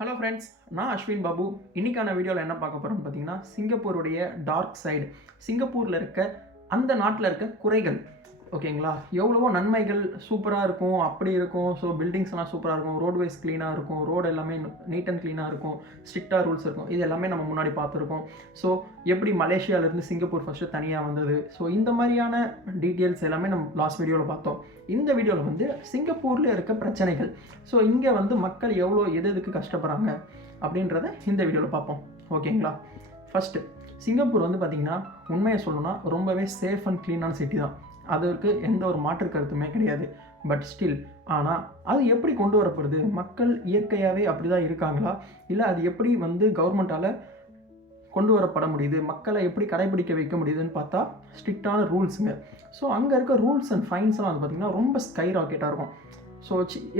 Hello friends, நான் அஸ்வின் பாபு. இன்றைக்கான வீடியோவில் என்ன பார்க்க போகிறோம்னு பார்த்தீங்கன்னா, சிங்கப்பூருடைய டார்க் சைடு, சிங்கப்பூரில் இருக்க அந்த நாட்டில் இருக்க குறைகள். ஓகேங்களா? எவ்வளவோ நன்மைகள் சூப்பராக இருக்கும், அப்படி இருக்கும். ஸோ பில்டிங்ஸ்லாம் சூப்பராக இருக்கும், ரோட்வேஸ் க்ளீனாக இருக்கும், ரோடு எல்லாமே நீட் அண்ட் க்ளீனாக இருக்கும், ஸ்ட்ரிக்டாக ரூல்ஸ் இருக்கும். இது எல்லாமே நம்ம முன்னாடி பார்த்துருக்கோம். ஸோ எப்படி மலேசியாவிலேருந்து சிங்கப்பூர் ஃபஸ்ட்டு தனியாக வந்தது, ஸோ இந்த மாதிரியான டீட்டெயில்ஸ் எல்லாமே நம்ம லாஸ்ட் வீடியோவில் பார்த்தோம். இந்த வீடியோவில் வந்து சிங்கப்பூரில் இருக்க பிரச்சனைகள், ஸோ இங்கே வந்து மக்கள் எவ்வளோ எதுக்கு கஷ்டப்படுறாங்க அப்படின்றத இந்த வீடியோவில் பார்ப்போம். ஓகேங்களா? ஃபஸ்ட்டு சிங்கப்பூர் வந்து பார்த்திங்கன்னா, உண்மையை சொல்லணும்னா ரொம்பவே சேஃப் அண்ட் க்ளீனான சிட்டி தான். அதற்கு எந்த ஒரு மாற்று கருத்துமே கிடையாது. பட் ஸ்டில், ஆனால் அது எப்படி கொண்டு வரப்படுது? மக்கள் இயற்கையாகவே அப்படி தான் இருக்காங்களா, இல்லை அது எப்படி வந்து கவர்மெண்ட்டால் கொண்டு வரப்பட முடியுது, மக்களை எப்படி கடைபிடிக்க வைக்க முடியுதுன்னு பார்த்தா ஸ்ட்ரிக்டான ரூல்ஸுங்க. ஸோ அங்கே இருக்க ரூல்ஸ் அண்ட் ஃபைன்ஸ்லாம் வந்து பார்த்திங்கன்னா ரொம்ப ஸ்கை ராக்கெட்டாக இருக்கும். ஸோ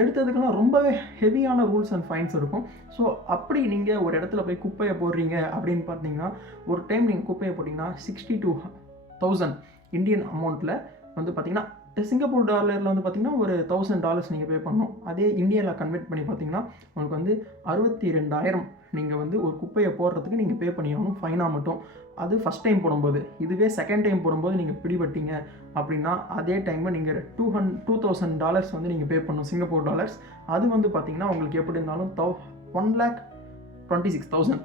எடுத்ததுக்கெல்லாம் ரொம்பவே ஹெவியான ரூல்ஸ் அண்ட் ஃபைன்ஸ் இருக்கும். ஸோ அப்படி நீங்கள் ஒரு இடத்துல போய் குப்பையை போடுறீங்க அப்படின்னு பார்த்தீங்கன்னா, ஒரு டைம் நீங்கள் குப்பையை போட்டிங்கன்னா 62,000 இந்தியன் அமௌண்ட்டில் வந்து பார்த்திங்கன்னா, சிங்கப்பூர் டாலரில் வந்து பார்த்திங்கன்னா ஒரு $1,000 நீங்கள் பே பண்ணணும். அதே இந்தியாவில் கன்வெர்ட் பண்ணி பார்த்திங்கன்னா உங்களுக்கு வந்து 62,000 நீங்கள் வந்து ஒரு குப்பையை போடுறதுக்கு நீங்கள் பே பண்ணியாகணும், ஃபைனாக மட்டும். அது ஃபஸ்ட் டைம் போடும்போது. இதுவே செகண்ட் டைம் போடும்போது நீங்கள் பிடிபட்டீங்க அப்படின்னா அதே டைமில் நீங்கள் $2,000 வந்து நீங்கள் பே பண்ணணும், சிங்கப்பூர் டாலர்ஸ். அது வந்து பார்த்திங்கன்னா உங்களுக்கு எப்படி இருந்தாலும் 1,26,000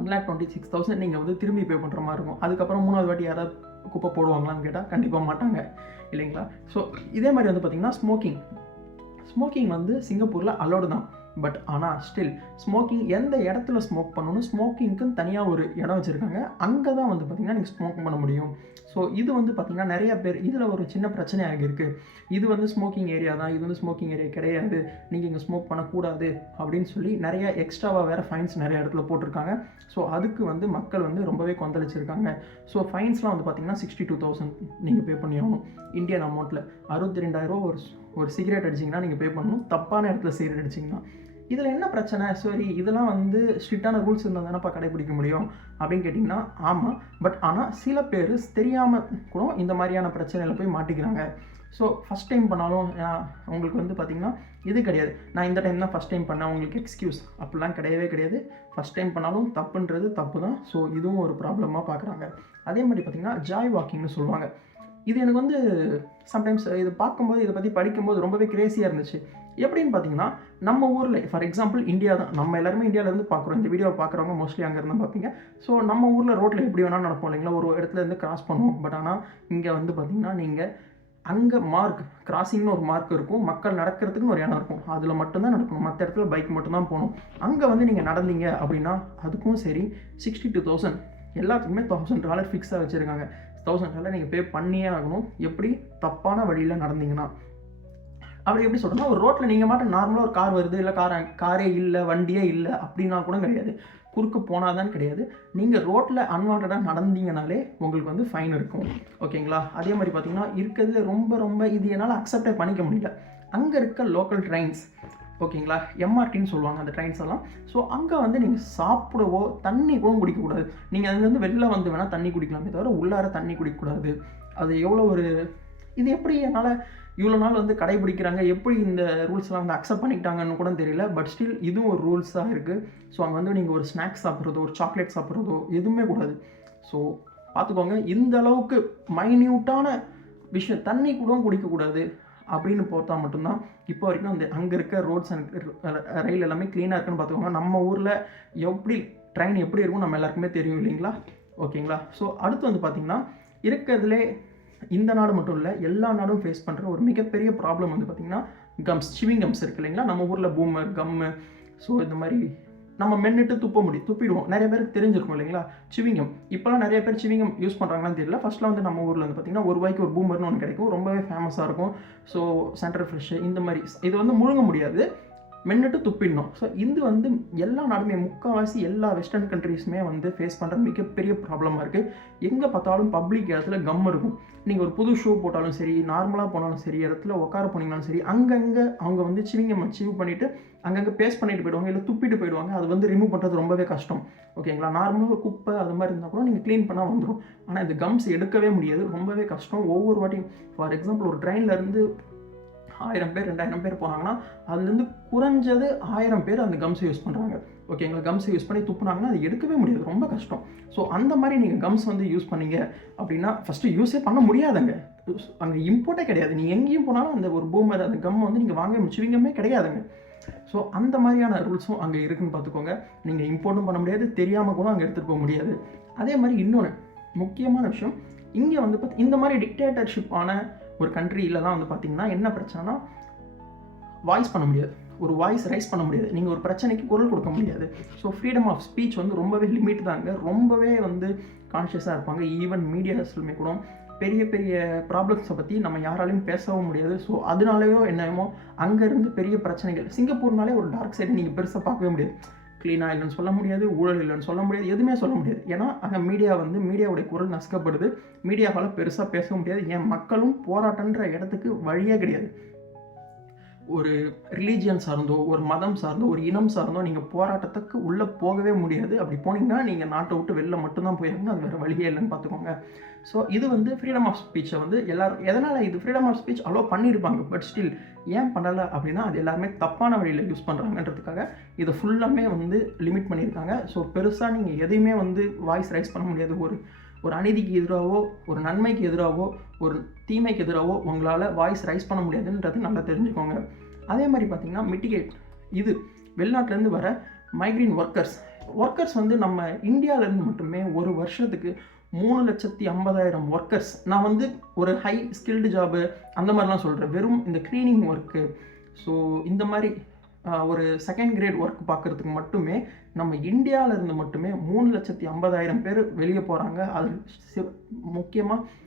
1,26,000 நீங்கள் வந்து திரும்பி பே பண்ணுற மாதிரி இருக்கும். அதுக்கப்புறம் மூணாவது வாட்டி யாராவது குப்பை போடுவாங்களான்னு கேட்டால் கண்டிப்பாக மாட்டாங்க, இல்லைங்களா? ஸோ இதே மாதிரி வந்து பார்த்திங்கன்னா ஸ்மோக்கிங் வந்து சிங்கப்பூரில் அலோடு தான். பட் ஆனால் ஸ்டில் ஸ்மோக்கிங் எந்த இடத்துல ஸ்மோக் பண்ணணும், ஸ்மோக்கிங்க்குன்னு தனியாக ஒரு இடம் வச்சுருக்காங்க. அங்கே தான் வந்து பார்த்திங்கன்னா நீங்கள் ஸ்மோக் பண்ண முடியும். ஸோ இது வந்து பார்த்திங்கன்னா நிறைய பேர் இதில் ஒரு சின்ன பிரச்சனையாக இருக்குது. இது வந்து ஸ்மோக்கிங் ஏரியா தான், இது வந்து ஸ்மோக்கிங் ஏரியா கிடையாது, நீங்கள் இங்கே ஸ்மோக் பண்ணக்கூடாது அப்படின்னு சொல்லி நிறைய எக்ஸ்ட்ராவாக வேறு ஃபைன்ஸ் நிறைய இடத்துல போட்டிருக்காங்க. ஸோ அதுக்கு வந்து மக்கள் வந்து ரொம்பவே கொந்தளிச்சிருக்காங்க. ஸோ ஃபைன்ஸ்லாம் வந்து பார்த்திங்கன்னா 62,000 நீங்கள் பே பண்ணி ஆகணும். இந்தியன் அமௌண்ட்டில் 62,000 ஒரு சிகரெட் அடிச்சிங்கன்னா நீங்கள் பே பண்ணணும், தப்பான இடத்துல சிகரெட் அடிச்சிங்கன்னா. இதில் என்ன பிரச்சனை? சரி, இதெல்லாம் வந்து ஸ்ட்ரிக்டான ரூல்ஸ் இருந்தால் தானேப்பா கடைபிடிக்க முடியும் அப்படின்னு கேட்டிங்கன்னா, ஆமாம். பட் ஆனால் சில பேர் தெரியாமல் கூட இந்த மாதிரியான பிரச்சனையில் போய் மாட்டிக்கிறாங்க. ஸோ ஃபஸ்ட் டைம் பண்ணாலும் உங்களுக்கு வந்து பார்த்திங்கன்னா இது கிடையாது, நான் இந்த டைம் தான் ஃபஸ்ட் டைம் பண்ணேன் உங்களுக்கு எக்ஸ்கியூஸ் அப்படிலாம் கிடையவே கிடையாது. ஃபஸ்ட் டைம் பண்ணாலும் தப்புன்றது தப்பு தான். ஸோ இதுவும் ஒரு ப்ராப்ளமாக பார்க்குறாங்க. அதே மாதிரி பார்த்திங்கன்னா ஜாய் வாக்கிங்னு சொல்லுவாங்க. இது எனக்கு வந்து சம்டைம்ஸ் இது பார்க்கும்போது, இதை பற்றி படிக்கும்போது ரொம்பவே கிரேஸியாக இருந்துச்சு. எப்படின்னு பார்த்தீங்கன்னா, நம்ம ஊரில் ஃபார் எக்ஸாம்பிள் இந்தியா தான், நம்ம எல்லாருமே இந்தியாவிலேருந்து பார்க்குறோம். இந்த வீடியோவை பார்க்குறவங்க மோஸ்ட்லி அங்கே இருந்தால் பார்ப்பீங்க. ஸோ நம்ம ஊரில் ரோட்டில் எப்படி வேணால் நடப்போம், இல்லைங்களா? ஒரு இடத்துல இருந்து கிராஸ் பண்ணுவோம். பட் ஆனால் இங்கே வந்து பார்த்திங்கன்னா நீங்கள் அங்கே கிராசிங்னு ஒரு மார்க் இருக்கும், மக்கள் நடக்கிறதுக்குன்னு ஒரு இடம் இருக்கும், அதில் மட்டும்தான் நடக்கணும். மற்ற இடத்துல பைக் மட்டும்தான் போகணும். அங்கே வந்து நீங்கள் நடந்தீங்க அப்படின்னா அதுக்கும் சரி 62,000 எல்லாத்துக்குமே $1,000 ஃபிக்ஸாக வச்சுருக்காங்க. $1,000 நீங்கள் பே பண்ணியே ஆகணும், எப்படி தப்பான வழியில் நடந்தீங்கன்னா. அப்படி எப்படி சொல்கிறேன்னா, ஒரு ரோட்டில் நீங்கள் மட்டும் நார்மலாக ஒரு கார் வருது, இல்லை காரே இல்லை, வண்டியே இல்லை அப்படின்னா கூட கிடையாது, குறுக்கு போனாதான் கிடையாது. நீங்கள் ரோட்டில் அன்வான்டாக நடந்தீங்கனாலே உங்களுக்கு வந்து ஃபைன் இருக்கும். ஓகேங்களா? அதே மாதிரி பார்த்தீங்கன்னா இருக்கிறதுல ரொம்ப இது என்னால் அக்செப்டே பண்ணிக்க முடியல. அங்கே இருக்க லோக்கல் ட்ரெயின்ஸ், ஓகேங்களா, எம்ஆர்டின்னு சொல்லுவாங்க அந்த ட்ரெயின்ஸ் எல்லாம். ஸோ அங்கே வந்து நீங்கள் சாப்பிடவோ தண்ணி கூட குடிக்கக்கூடாது. நீங்கள் அங்கேருந்து வெளில வந்து வேணால் தண்ணி குடிக்கலாமே தவிர உள்ளார தண்ணி குடிக்கக்கூடாது. அது எவ்வளோ இது எப்படி என்னால் இவ்வளோ நாள் வந்து கடைபிடிக்கிறாங்க, எப்படி இந்த ரூல்ஸ்லாம் வந்து அக்செப்ட் பண்ணிக்கிட்டாங்கன்னு கூட தெரியல. பட் ஸ்டில் இதுவும் ஒரு ரூல்ஸாக இருக்குது. ஸோ அங்கே வந்து நீங்கள் ஒரு ஸ்நாக்ஸ் சாப்பிட்றதோ, ஒரு சாக்லேட் சாப்பிட்றதோ எதுவுமே கூடாது. ஸோ பார்த்துக்கோங்க, இந்த அளவுக்கு மைன்யூட்டான விஷயம், தண்ணி கூட குடிக்கக்கூடாது அப்படின்னு பார்த்தா மட்டும்தான் இப்போ வரைக்கும் அந்த அங்கே இருக்க ரோட்ஸ் அண்ட் ரயில் எல்லாமே க்ளீனாக இருக்குன்னு பார்த்துக்கோங்க. நம்ம ஊரில் எப்படி ட்ரெயின் எப்படி இருக்கும் நம்ம எல்லாருக்குமே தெரியும், இல்லைங்களா? ஓகேங்களா? ஸோ அடுத்து வந்து பார்த்திங்கன்னா, இருக்கிறதுலே இந்த நாடு மட்டும் இல்லை, எல்லா நாடும் ஃபேஸ் பண்ணுற ஒரு மிகப்பெரிய ப்ராப்ளம் வந்து பார்த்திங்கன்னா சிவிங் கம்ஸ் இருக்குது, இல்லைங்களா? நம்ம ஊரில் பூமர் கம்மு, ஸோ இந்த மாதிரி நம்ம மென்னுட்டு துப்பிடுவோம். நிறைய பேருக்கு தெரிஞ்சிருக்கும், இல்லைங்களா? சிவிங்கம் இப்போலாம் நிறைய பேர் சிவிங்கம் யூஸ் பண்ணுறாங்களான்னு தெரியல. ஃபஸ்ட்டில் வந்து நம்ம ஊரில் வந்து பார்த்திங்கன்னா ₹1 ஒரு பூமர்னு ஒன்று கிடைக்கும், ரொம்பவே ஃபேமஸாக இருக்கும். ஸோ சென்ட்ரல் ஃப்ரெஷ்ஷு இந்த மாதிரி இது வந்து முழுங்க முடியாது, மென்னுட்டு துப்பிடணும். ஸோ இது வந்து எல்லா நாடுமே, முக்கால்வாசி எல்லா வெஸ்டர்ன் கண்ட்ரீஸுமே வந்து ஃபேஸ் பண்ணுற மிகப்பெரிய ப்ராப்ளமாக இருக்குது. எங்கே பார்த்தாலும் பப்ளிக் இடத்துல கம் இருக்கும். நீங்கள் ஒரு புது ஷூ போட்டாலும் சரி, நார்மலாக போனாலும் சரி, இடத்துல உட்கார போனீங்கனாலும் சரி, அங்கங்கே அவங்க வந்து சிவிங்கம் சீவ் பண்ணிவிட்டு அங்கங்கே பேஸ்ட் பண்ணிட்டு போயிடுவாங்க, இல்லை துப்பிட்டு போயிடுவாங்க. அது வந்து ரிமூவ் பண்ணுறது ரொம்பவே கஷ்டம். ஓகேங்களா? நார்மலாக ஒரு குப்பை அது மாதிரி இருந்தால் கூட நீங்கள் க்ளீன் பண்ணால் வந்துடும். ஆனால் இந்த கம்ஸ் எடுக்கவே முடியாது, ரொம்பவே கஷ்டம். ஒவ்வொரு வாட்டியும் ஃபார் எக்ஸாம்பிள் ஒரு ட்ரெயின்லேருந்து 1000 பேர் 2000 பேர் போனாங்கன்னா அதுலேருந்து குறைஞ்சது 1000 பேர் அந்த கம்ஸை யூஸ் பண்ணுறாங்க. ஓகேங்களா, கம்ஸை யூஸ் பண்ணி துப்புனாங்கன்னா அது எடுக்கவே முடியாது, ரொம்ப கஷ்டம். ஸோ அந்த மாதிரி நீங்கள் கம்ஸ் வந்து யூஸ் பண்ணீங்க அப்படின்னா ஃபஸ்ட்டு யூஸே பண்ண முடியாதுங்க. அங்கே இம்போர்ட்டே கிடையாது. நீங்கள் எங்கேயும் போனாலும் அந்த ஒரு பூமர் அந்த கம் வந்து நீங்கள் வாங்க முடிச்சுவீங்கமே கிடையாதுங்க. ஸோ அந்த மாதிரியான ரூல்ஸும் அங்கே இருக்குதுன்னு பார்த்துக்கோங்க. நீங்கள் இம்போர்ட்டும் பண்ண முடியாது, தெரியாமல் கூட அங்கே எடுத்துகிட்டு போக முடியாது. அதே மாதிரி இன்னொன்று முக்கியமான விஷயம், இங்கே வந்து இந்த மாதிரி டிக்டேட்டர்ஷிப்பான ஒரு கண்ட்ரியிலலாம் வந்து பார்த்திங்கன்னா என்ன பிரச்சனைனா வாய்ஸ் பண்ண முடியாது, ஒரு வாய்ஸ் ரைஸ் பண்ண முடியாது, நீங்கள் ஒரு பிரச்சனைக்கு குரல் கொடுக்க முடியாது. ஸோ ஃப்ரீடம் ஆஃப் ஸ்பீச் வந்து ரொம்பவே லிமிட் தாங்க, ரொம்பவே வந்து கான்ஷியஸாக இருப்பாங்க. ஈவன் மீடியாஸ்லுமே கூட பெரிய பெரிய ப்ராப்ளம்ஸை பற்றி நம்ம யாராலையும் பேசவும் முடியாது. ஸோ அதனாலேயோ என்னமோ அங்கேருந்து பெரிய பிரச்சனைகள், சிங்கப்பூர்னாலே ஒரு டார்க் சைடு நீங்கள் பெருசாக பார்க்கவே முடியாது. க்ளீனாக இல்லைன்னு சொல்ல முடியாது, ஊழல் இல்லைன்னு சொல்ல முடியாது, எதுவுமே சொல்ல முடியாது. ஏன்னா அங்கே மீடியா வந்து மீடியாவுடைய குரல் நசுக்கப்படுது, மீடியாவால் பெருசாக பேச முடியாது. ஏன் மக்களும் போராட்டன்ற இடத்துக்கு வழியே கிடையாது. ஒரு ரிலீஜியன் சார்ந்தோ, ஒரு மதம் சார்ந்தோ, ஒரு இனம் சார்ந்தோ நீங்கள் போராட்டத்துக்கு உள்ளே போகவே முடியாது. அப்படி போனீங்கன்னா நீங்கள் நாட்டை விட்டு வெளில மட்டும்தான் போயிருங்க, அது வேறு வழியே இல்லைன்னு பார்த்துக்கோங்க. ஸோ இது வந்து ஃப்ரீடம் ஆஃப் ஸ்பீச்சை வந்து எல்லோரும் எதனால் இது ஃப்ரீடம் ஆஃப் ஸ்பீச் அலோவ் பண்ணியிருப்பாங்க, பட் ஸ்டில் ஏன் பண்ணலை அப்படின்னா அது எல்லாருமே தப்பான வழியில் யூஸ் பண்ணுறாங்கன்றதுக்காக இதை ஃபுல்லாமே வந்து லிமிட் பண்ணியிருக்காங்க. ஸோ பெருசாக நீங்கள் எதையுமே வந்து வாய்ஸ் ரைஸ் பண்ண முடியாது. ஒரு அநீதிக்கு எதிராகவோ, ஒரு நன்மைக்கு எதிராகவோ, ஒரு தீமைக்கு எதிராகவோ உங்களால் வாய்ஸ் ரைஸ் பண்ண முடியாதுன்றது நல்லா தெரிஞ்சுக்கோங்க. அதே மாதிரி பார்த்திங்கன்னா மிட்டிகேட், இது வெளிநாட்டிலேருந்து வர மைக்ரேன் ஒர்க்கர்ஸ் வந்து நம்ம இந்தியாவிலேருந்து மட்டுமே ஒரு வருஷத்துக்கு 3,50,000 ஒர்க்கர்ஸ், நான் வந்து ஒரு ஹை ஸ்கில்டு ஜாபு அந்த மாதிரிலாம் சொல்கிறேன், வெறும் இந்த க்ளீனிங் ஒர்க்கு, ஸோ இந்த மாதிரி ஒரு செகண்ட் கிரேட் ஒர்க் பார்க்குறதுக்கு மட்டுமே நம்ம இந்தியாவிலேருந்து மட்டுமே 3,50,000 பேர் வெளியே போகிறாங்க. அது முக்கியமாக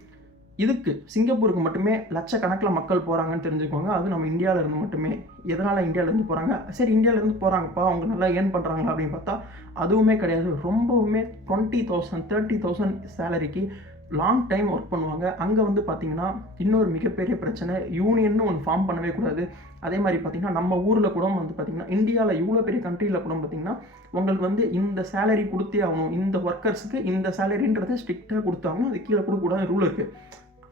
இதுக்கு சிங்கப்பூருக்கு மட்டுமே லட்சக்கணக்கில் மக்கள் போகிறாங்கன்னு தெரிஞ்சுக்கோங்க. அது நம்ம இந்தியாவிலேருந்து மட்டுமே. எதனால் இந்தியாவிலேருந்து போகிறாங்க? சரி, இந்தியாவிலேருந்து போகிறாங்கப்பா, அவங்க நல்லா ஏர்ன் பண்ணுறாங்களா அப்படின்னு பார்த்தா அதுவுமே கிடையாது. ரொம்பவுமே 20,000 30,000 சேலரிக்கு லாங் டைம் ஒர்க் பண்ணுவாங்க. அங்கே வந்து பார்த்திங்கன்னா இன்னொரு மிகப்பெரிய பிரச்சனை, யூனியன்னு ஒன்று ஃபார்ம் பண்ணவே கூடாது. அதே மாதிரி பார்த்திங்கன்னா நம்ம ஊரில் கூட வந்து பார்த்திங்கன்னா இந்தியாவில் இவ்வளோ பெரிய கண்ட்ரியில் கூட பார்த்திங்கன்னா உங்களுக்கு வந்து இந்த சேலரி கொடுத்தே ஆகணும், இந்த ஒர்க்கர்ஸுக்கு இந்த சேலரின்றது ஸ்ட்ரிக்டாக கொடுத்தாங்கன்னா அது கீழே கொடுக்கக்கூடாது ரூல் இருக்குது.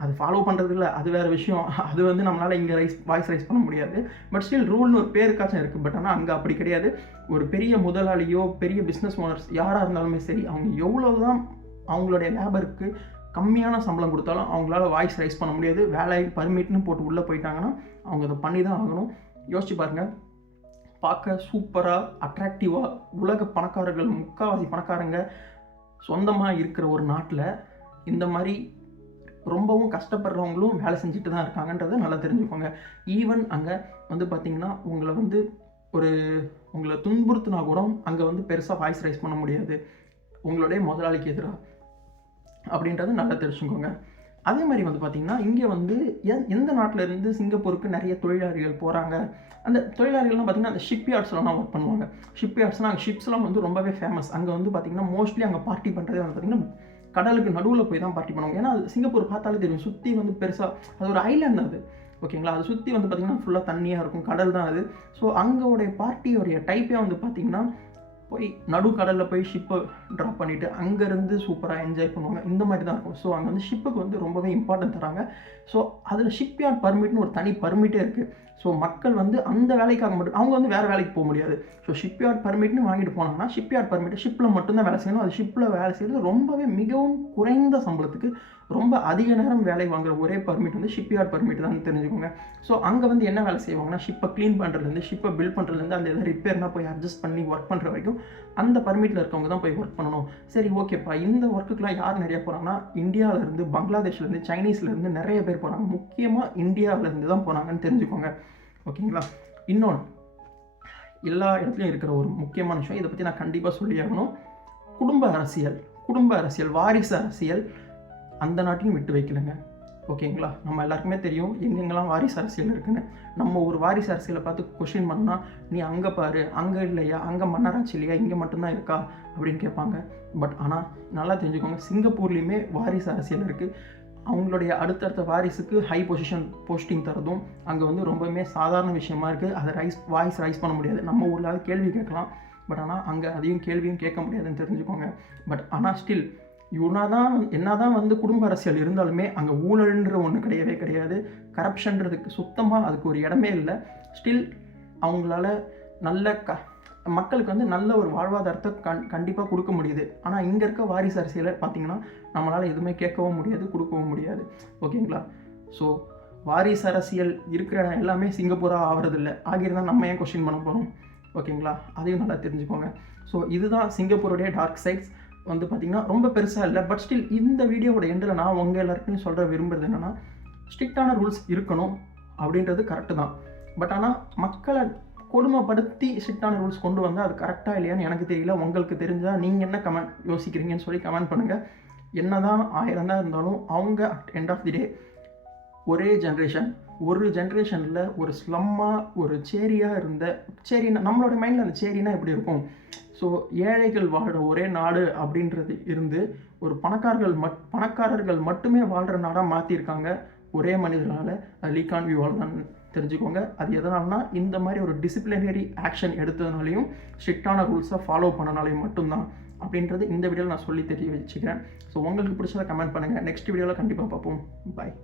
அது ஃபாலோ பண்ணுறது இல்லை, அது வேறு விஷயம். அது வந்து நம்மளால் இங்கே வாய்ஸ் ரைஸ் பண்ண முடியாது. பட் ஸ்டில் ரூல்னு ஒரு பேருக்காச்சும் இருக்குது. பட் ஆனால் அங்கே அப்படி கிடையாது. ஒரு பெரிய முதலாளியோ பெரிய பிஸ்னஸ் ஓனர்ஸ் யாராக இருந்தாலுமே சரி, அவங்க எவ்வளோ தான் அவங்களுடைய லேபருக்கு கம்மியான சம்பளம் கொடுத்தாலும் அவங்களால வாய்ஸ் ரைஸ் பண்ண முடியாது. வேலை பர்மிட்னு போட்டு உள்ளே போயிட்டாங்கன்னா அவங்க அதை பண்ணி தான் ஆகணும். யோசிச்சு பாருங்கள், பார்க்க சூப்பராக அட்ராக்டிவாக உலக பணக்காரர்கள், முக்கால்வாசி பணக்காரங்க சொந்தமாக இருக்கிற ஒரு நாட்டில் இந்த மாதிரி ரொம்பவும் கஷ்டப்படுறவங்களும் வேலை செஞ்சுட்டு தான் இருக்காங்கன்றதை நல்லா தெரிஞ்சுக்கோங்க. ஈவன் அங்கே வந்து பார்த்திங்கன்னா உங்களை துன்புறுத்தினா கூட அங்கே வந்து பெருசாக வாய்ஸ் ரைஸ் பண்ண முடியாது உங்களுடைய முதலாளிக்கு எதிராக, அப்படின்றத நல்லா தெரிஞ்சுக்கோங்க. அதே மாதிரி வந்து பார்த்திங்கன்னா இங்கே வந்து எந்த நாட்டிலேருந்து சிங்கப்பூருக்கு நிறைய தொழிலாளிகள் போகிறாங்க, அந்த தொழிலாளிகள்லாம் பார்த்திங்கன்னா அந்த ஷிப்யார்ட்ஸ்லாம் ஒர்க் பண்ணுவாங்க. ஷிப்யார்ட்ஸ்லாம் அங்கே ஷிப்ஸ்லாம் வந்து ரொம்பவே ஃபேமஸ். அங்கே வந்து பார்த்திங்கன்னா மோஸ்ட்லி அங்கே பார்ட்டி பண்ணுறதே வந்து பார்த்திங்கன்னா கடலுக்கு நடுவில் போய் தான் பார்ட்டி பண்ணுவாங்க. ஏன்னா அது சிங்கப்பூர் பார்த்தாலே தெரியும், சுற்றி வந்து பெருசாக அது ஒரு ஐலாண்ட் அது, ஓகேங்களா. அது சுற்றி வந்து பார்த்திங்கன்னா ஃபுல்லாக தண்ணியாக இருக்கும், கடல் தான் அது. ஸோ அங்கோடைய பார்ட்டியோடைய டைப்பே வந்து பார்த்திங்கன்னா போய் நடுக்கடலில் போய் ஷிப்பை ட்ராப் பண்ணிவிட்டு அங்கேருந்து சூப்பராக என்ஜாய் பண்ணுவாங்க. இந்த மாதிரி தான் இருக்கும். ஸோ அங்கே வந்து ஷிப்புக்கு வந்து ரொம்பவே இம்பார்ட்டன்ட் தராங்க. ஸோ அதில் ஷிப்யார்ட் பர்மிட்னு ஒரு தனி பர்மிட்டே இருக்குது. ஸோ மக்கள் வந்து அந்த வேலைக்காக மட்டும், அவங்க வந்து வேறு வேலைக்கு போக முடியாது. ஸோ ஷிப்யார்ட் பர்மிட்னு வாங்கிட்டு போனாங்கன்னா ஷிப்யார்ட் பர்மிட் ஷிப்பில் மட்டும்தான் வேலை செய்யணும். அது ஷிப்பில் வேலை செய்கிறது ரொம்பவே மிகவும் குறைந்த சம்பளத்துக்கு ரொம்ப அதிக நேரம் வேலை வாங்குற ஒரே பர்மிட் வந்து ஷிப்யார்ட் பர்மிட் தான் தெரிஞ்சுக்கோங்க. ஸோ அங்கே வந்து என்ன வேலை செய்வாங்கன்னா ஷிப்பை க்ளீன் பண்ணுறதுலேருந்து, ஷிப்பை பில்ட் பண்ணுறதுலேருந்து, அந்த எதாவது ரிப்பேர்னா போய் அட்ஜஸ்ட் பண்ணி ஒர்க் பண்ணுற வரைக்கும் அந்த பர்மிட்டில் இருக்கவங்க தான் போய் ஒர்க் பண்ணணும். சரி, ஓகேப்பா, இந்த ஒர்க்குக்கெலாம் யார் நிறைய போகிறாங்கன்னா இந்தியாவிலேருந்து, பங்களாதேஷ்லேருந்து, சைனீஸ்லேருந்து நிறைய பேர் போகிறாங்க. முக்கியமாக இந்தியாவிலேருந்து தான் போகிறாங்கன்னு தெரிஞ்சுக்கோங்க, ஓகேங்களா. இன்னொன்று, எல்லா இடத்துலையும் இருக்கிற ஒரு முக்கியமான விஷயம், இதை பற்றி நான் கண்டிப்பாக சொல்லி ஆகணும். குடும்ப அரசியல், வாரிசு அரசியல் அந்த நாட்டையும் விட்டு வைக்கலைங்க, ஓகேங்களா. நம்ம எல்லாருக்குமே தெரியும் எங்கெங்கெல்லாம் வாரிசு அரசியல் இருக்குன்னு. நம்ம ஒரு வாரிசு அரசியலை பார்த்து கொஸ்டின் பண்ணால், நீ அங்கே பாரு, அங்கே இல்லையா, அங்கே மன்னராட்சி இல்லையா, இங்கே மட்டும்தான் இருக்கா அப்படின்னு கேட்பாங்க. பட் ஆனால் நல்லா தெரிஞ்சுக்கோங்க, சிங்கப்பூர்லேயுமே வாரிசு அரசியல் இருக்குது. அவங்களுடைய அடுத்தடுத்த வாரிசுக்கு ஹை போஸ்டிங் தரதும் அங்கே வந்து ரொம்பவுமே சாதாரண விஷயமா இருக்குது. அதை வாய்ஸ் ரைஸ் பண்ண முடியாது. நம்ம ஊரில் கேள்வி கேட்கலாம், பட் ஆனால் அங்கே அதையும் கேள்வியும் கேட்க முடியாதுன்னு தெரிஞ்சுக்கோங்க. பட் ஆனால் ஸ்டில் என்னதான் வந்து குடும்ப அரசியல் இருந்தாலுமே அங்கே ஊழல்ன்ற ஒன்று கிடையவே கிடையாது. கரப்ஷன்றதுக்கு சுத்தமாக அதுக்கு ஒரு இடமே இல்லை. ஸ்டில் அவங்களால நல்ல மக்களுக்கு வந்து நல்ல ஒரு வாழ்வாதாரத்தை கண்டிப்பாக கொடுக்க முடியுது. ஆனால் இங்கே இருக்க வாரிசு அரசியலை பார்த்திங்கன்னா நம்மளால் எதுவுமே கேட்கவும் முடியாது, கொடுக்கவும் முடியாது. ஓகேங்களா? ஸோ வாரிசு அரசியல் இருக்கிற இடம் எல்லாமே சிங்கப்பூராக ஆகிறதில்ல. ஆகியிருந்தால் நம்ம ஏன் கொஸ்டின் பண்ண போகிறோம்? ஓகேங்களா? அதையும் நல்லா தெரிஞ்சுக்கோங்க. ஸோ இதுதான் சிங்கப்பூருடைய டார்க் சைட்ஸ் வந்து பார்த்திங்கன்னா ரொம்ப பெருசாக இல்லை. பட் ஸ்டில் இந்த வீடியோவோட எண்டில் நான் உங்கள் எல்லாருக்குமே சொல்கிற விரும்புகிறது என்னென்னா, ஸ்ட்ரிக்டான ரூல்ஸ் இருக்கணும் அப்படின்றது கரெக்டு தான். பட் ஆனால் மக்களை கொடுமைப்படுத்தி ஸ்ட்ரிக்டான ரூல்ஸ் கொண்டு வந்தால் அது கரெக்டாக இல்லையான்னு எனக்கு தெரியல. உங்களுக்கு தெரிஞ்சால் நீங்கள் என்ன யோசிக்கிறீங்கன்னு சொல்லி கமெண்ட் பண்ணுங்கள். என்ன தான் 1000 தான் இருந்தாலும் அவங்க அட் எண்ட் ஆஃப் தி டே ஒரே ஒரு ஜென்ரேஷனில் ஒரு ஸ்லம்மாக ஒரு சேரியாக சேரினா நம்மளோட மைண்டில் அந்த சேரினா எப்படி இருக்கும்? ஸோ ஏழைகள் வாழ்கிற ஒரே நாடு அப்படின்றது இருந்து ஒரு பணக்காரர்கள் மட்டுமே வாழ்கிற நாடாக மாற்றிருக்காங்க ஒரே மனிதனால். லீ குவான் யூவால் தான் தெரிஞ்சுக்கோங்க. அது எதனால்னா இந்த மாதிரி ஒரு டிசிப்ளினரி ஆக்ஷன் எடுத்ததுனாலையும் ஸ்ட்ரிக்டான ரூல்ஸை ஃபாலோ பண்ணனாலையும் மட்டும்தான் அப்படின்றது இந்த வீடியோவில் நான் சொல்லி தெரிய வச்சுக்கிறேன். ஸோ உங்களுக்கு பிடிச்சதை கமெண்ட் பண்ணுங்கள். நெக்ஸ்ட் வீடியோவில் கண்டிப்பாக பார்ப்போம். பாய்.